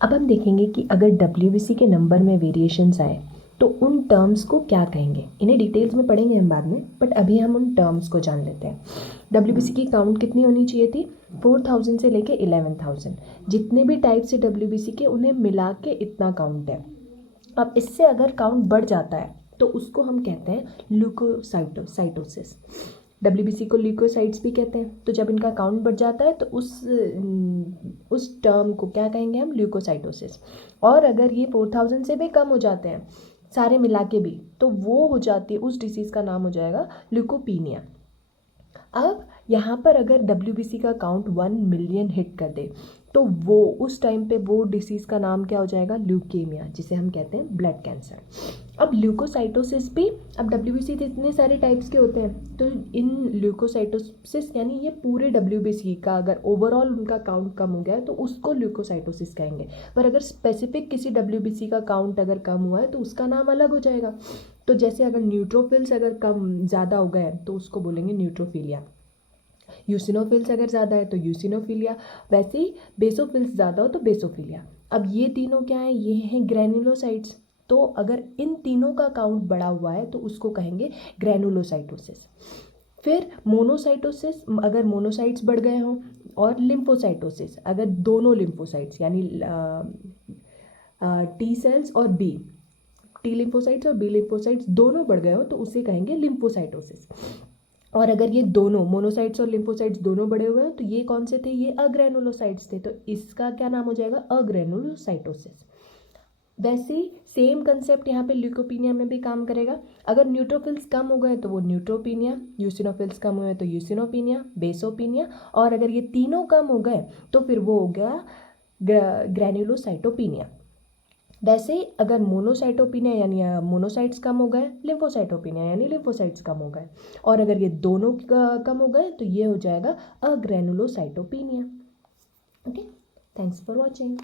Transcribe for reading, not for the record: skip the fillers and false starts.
अब हम देखेंगे कि अगर डब्ल्यूबीसी के नंबर में वेरिएशंस आए तो उन टर्म्स को क्या कहेंगे। इन्हें डिटेल्स में पढ़ेंगे हम बाद में, बट अभी हम उन टर्म्स को जान लेते हैं। डब्ल्यूबीसी की काउंट कितनी होनी चाहिए थी? 4000 से लेके 11,000। जितने भी टाइप से डब्ल्यूबीसी के उन्हें मिला के इतना काउंट है। अब इससे अगर काउंट बढ़ जाता है तो उसको हम कहते हैं ल्यूकोसाइटोसिस। डब्ल्यूबीसी को ल्यूकोसाइट्स भी कहते हैं। तो जब इनका काउंट बढ़ जाता है तो उस टर्म को क्या कहेंगे हम? ल्यूकोसाइटोसिस। और अगर ये 4000 से भी कम हो जाते हैं सारे मिला के भी, तो वो हो जाती है, उस डिसीज़ का नाम हो जाएगा ल्यूकोपीनिया। अब यहाँ पर अगर डब्ल्यूबीसी का काउंट 1 मिलियन हिट कर दे तो वो उस टाइम पे वो डिसीज़ का नाम क्या हो जाएगा? ल्यूकेमिया, जिसे हम कहते हैं ब्लड कैंसर। अब ल्यूकोसाइटोसिस भी, अब डब्ल्यूबीसी तो इतने सारे टाइप्स के होते हैं, तो इन ल्यूकोसाइटोसिस यानी ये पूरे डब्ल्यूबीसी का अगर ओवरऑल उनका काउंट कम हो गया है तो उसको ल्यूकोसाइटोसिस कहेंगे। पर अगर स्पेसिफिक किसी डब्ल्यूबीसी का काउंट अगर कम हुआ है तो उसका नाम अलग हो जाएगा। तो जैसे अगर न्यूट्रोफिल्स अगर कम ज़्यादा हो गए तो उसको बोलेंगे न्यूट्रोफिलिया। यूसिनोफिल्स अगर ज़्यादा है तो यूसिनोफिलिया। वैसे ही बेसोफिल्स ज़्यादा हो तो बेसोफिलिया। अब ये तीनों क्या हैं? ये हैं ग्रैनुलोसाइट्स। तो अगर इन तीनों का काउंट बढ़ा हुआ है तो उसको कहेंगे ग्रैनुलोसाइटोसिस। फिर मोनोसाइटोसिस, अगर मोनोसाइट्स बढ़ गए हों, और लिम्फोसाइटोसिस, अगर दोनों लिम्फोसाइट्स यानी टी सेल्स और बी, टी लिम्फोसाइट्स और बी लिम्फोसाइट्स दोनों बढ़ गए हो तो उसे कहेंगे लिम्फोसाइटोसिस। और अगर ये दोनों मोनोसाइट्स और लिम्फोसाइट्स दोनों बड़े हुए हैं तो ये कौन से थे? ये अग्रैनुलोसाइट्स थे, तो इसका क्या नाम हो जाएगा? अग्रैनुलोसाइटोसिस। वैसे ही सेम कंसेप्ट यहाँ पे ल्यूकोपीनिया में भी काम करेगा। अगर न्यूट्रोफिल्स कम हो गए तो वो न्यूट्रोपीनिया, यूसिनोफिल्स कम हुए तो यूसिनोपीनिया, बेसोपीनिया, और अगर ये तीनों कम हो गए तो फिर वो हो गया ग्रैनुलोसाइटोपीनिया। वैसे ही अगर मोनोसाइटोपिनिया यानी मोनोसाइट्स कम हो गए, लिम्फोसाइटोपिनिया यानी लिम्फोसाइट्स कम हो गए, और अगर ये दोनों कम हो गए तो ये हो जाएगा agranulocytopenia. Okay, thanks for watching.